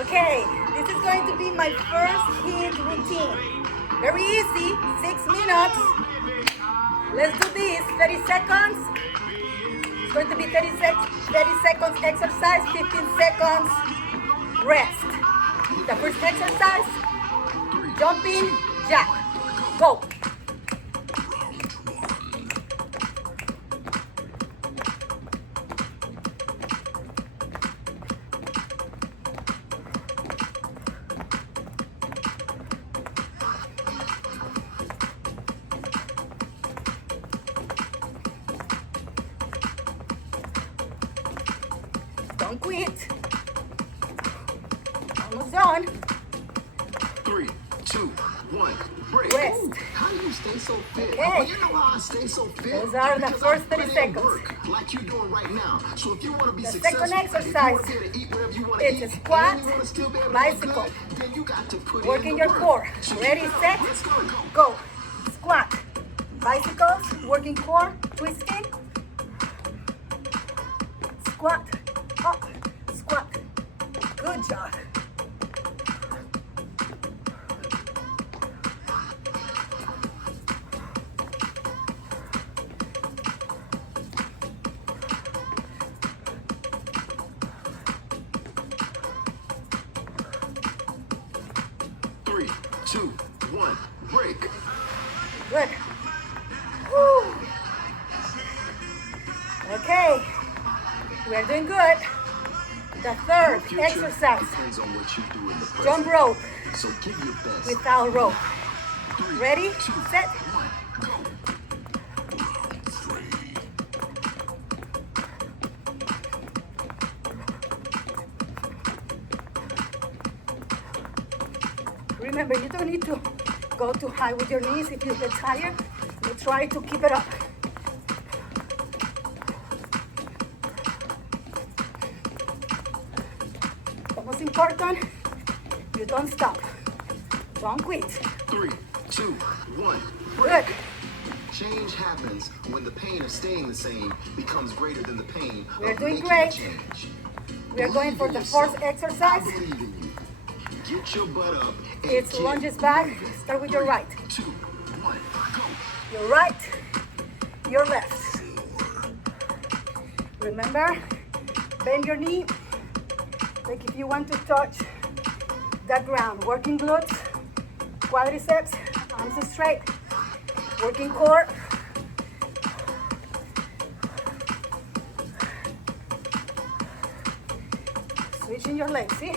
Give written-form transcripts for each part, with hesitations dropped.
Okay, this is going to be my first HIIT routine. Very easy, 6 minutes. Let's do this, 30 seconds. It's going to be 30 seconds exercise, 15 seconds rest. The first exercise, jumping jack. Go. Don't quit. Almost done. 3, 2, 1, break. Rest. How do you stay so fit? Okay. Well, you know how I stay so fit. Those are the Because first I 30 put in seconds. work like you're doing right now. So if you want to be The successful, second exercise, if you want to eat whatever you want to it's eat, a squat, and you want to still be able to bicycle. look good, then you got to put Working in the your work. core. So Ready, keep it up. set, Let's go. go. Squat. Bicycles, working core, twisting. Squat, up, squat. Good job. Three, 2, 1, break. Good. Woo. Okay, we are doing good. The third Future exercise, depends on what you do in the present. jump rope So give your best. without rope. 3, Ready, 2, set. 1, go. Remember, you don't need to go too high with your knees if you get tired. You try to keep it up. The most important, you don't stop. Don't quit. 3, 2, 1, Good. break. Change happens when the pain of staying the same becomes greater than the pain We're of doing making great. a change. We are going for the fourth exercise. I believe in you. Get your butt up. And It's get lunges back. moving. Start with your 3, right. 2, 1, go. Your right, your left. Remember, bend your knee. Like if you want to touch the ground. Working glutes, quadriceps, arms straight. Working core. Switching your legs, see?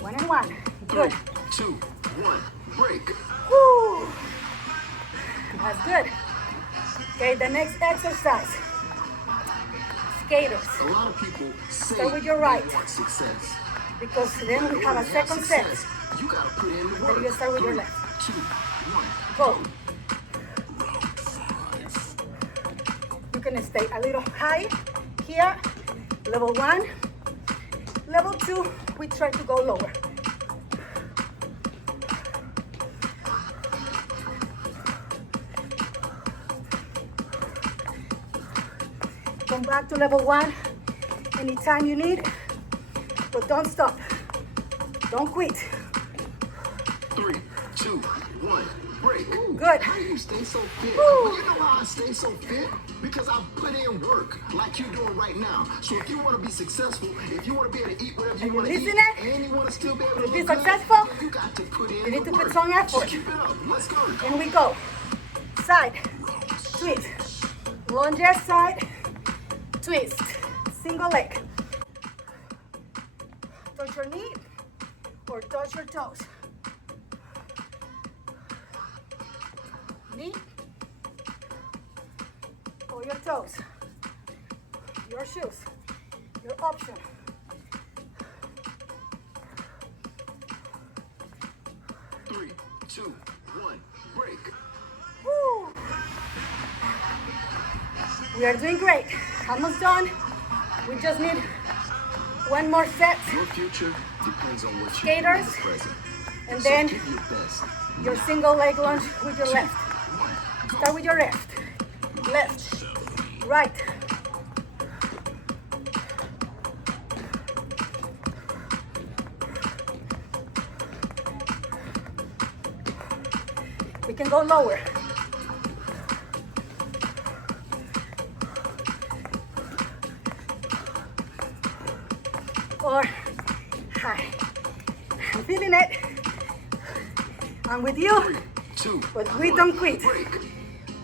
1 and 1. 3, Good. 2, 1, break. Woo! That's good. Okay, the next exercise. Skaters. A lot of people say Start with your right. they want success. Because then we have a second set. Success, you gotta put in the Then work. you start with your 3, left. 2, 1, Go. You can stay a little high here. Level 1. Level 2, we try to go lower. Come back to level 1 anytime you need, but don't stop. Don't quit. 3, 2, 1, break. Good. How do you stay so fit? Woo. Well, you know how I stay so fit? Because I put in work like you're doing right now. So if you want to be successful, if you want to be able to eat whatever you want to eat, listening? and you want to still be able to To be look good, successful, you got to put in you need the to put work. some effort. So keep it up. Let's go. In we go. Side, twist. Lunges, side, twist. Single leg. Touch your knee or touch your toes. Knee or your toes. Your shoes. Your option. Three, 2, 1, break. Woo. We are doing great. Almost done. We just need one more set. Your future depends on what you Skaters. do in the present. And So then give your best. your single leg lunge with your left. 1, go. Start with your left. Left. Right. You can go lower. Or high. I'm feeling it. I'm with you. 3, 2, But we don't quit. break.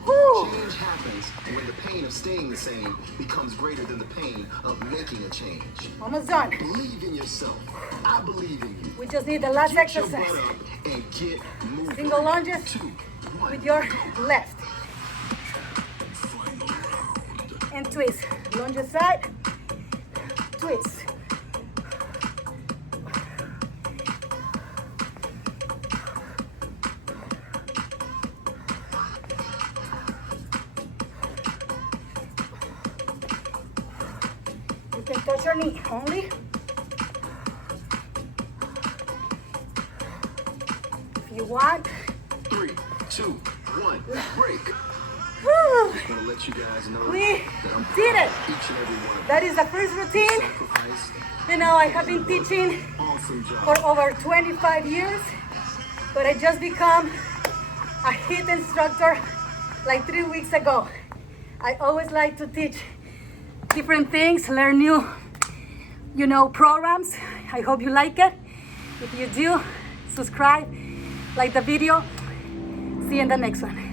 Woo. Change happens when the pain of staying the same becomes greater than the pain of making a change. Almost done. Believe in yourself. I believe in you. We just need the last Get your exercise. butt up and get moving. Single lunges 2, 1. with your left. And twist. Lunge aside. Twist. You can touch your knee only if you want. 3, 2, 1. Break. Woo. I want to let you guys know We that I'm did it. each and every one of That is the first routine. sacrificed. You know, I have been teaching Awesome job. for over 25 years, but I just become a HIIT instructor like 3 weeks ago. I always like to teach different things, learn new, programs. I hope you like it. If you do, subscribe, like the video. See you in the next one.